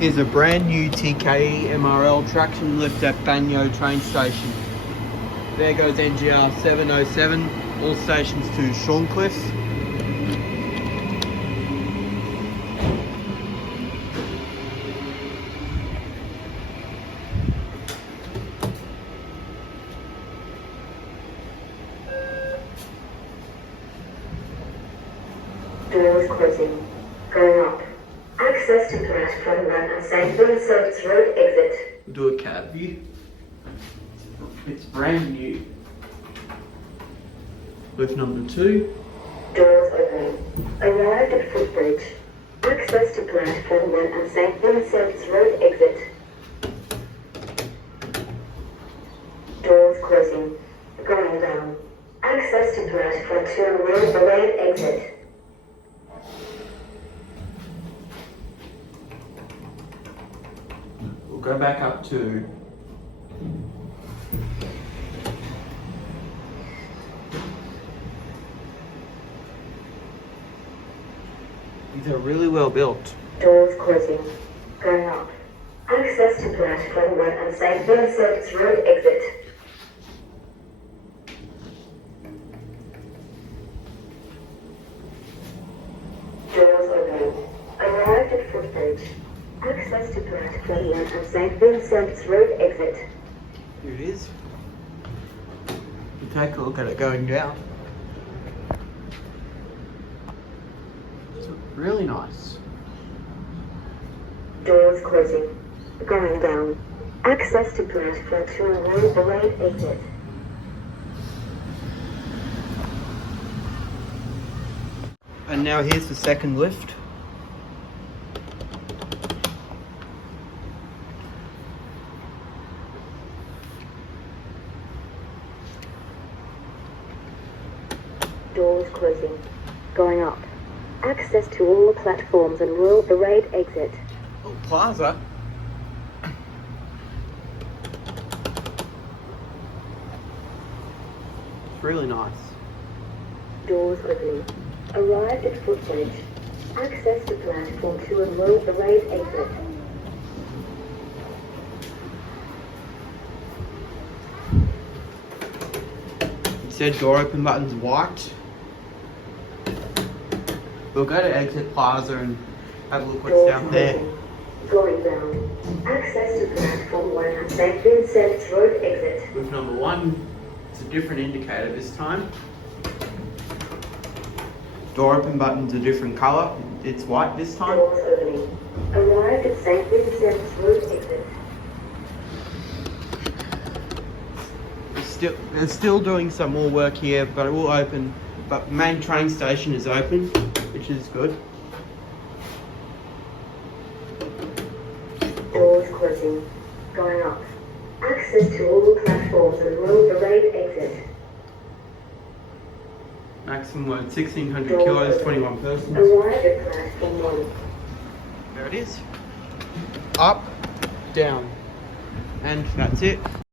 Here's a brand new TKE MRL Traction lift at Banyo train station. There goes NGR 707, all stations to Shorncliffe. Doors closing. Going up. Access to platform 1 and St. Vincent's Road exit. We'll do a cab view. It's brand new. Lift number 2. Doors opening. Arrived at Footbridge. Access to platform 1 and St. Vincent's Road exit. Doors closing. Going down. Access to platform 2 and Road Parade exit. We'll go back up to these are really well built. Doors closing. Going up. Access to platform 1 and St. Vincent's Road exit. Doors opening. Arrived at Footbridge. Access to platform 1 and St. Vincent's Road exit. Here it is. You take a look at it going down. It's really nice. Doors closing. Going down. Access to platform 2 and Road Parade exit. And now here's the second lift. Doors closing. Going up. Access to all the platforms and Royal Parade exit. Oh, Plaza. It's really nice. Doors opening. Arrived at Footbridge. Access to platform 2 and Royal Parade exit. It said door open button's white. We'll go to exit Plaza and have a look what's Doors down there. closing. Going down. Access to platform 1 and St. Vincent's Road exit. With number 1, it's a different indicator this time. Door open button's a different colour. It's white this time. Doors opening. Arrived at St. Vincent's Road exit. They're still doing some more work here, but it will open. But main train station is open, which is good. Doors closing. Going up. Access to all the platforms and Royal Parade exit. Maximum load 1600 kilos, 21 persons. Arrived at platform 1. There it is. Up, down. And that's it.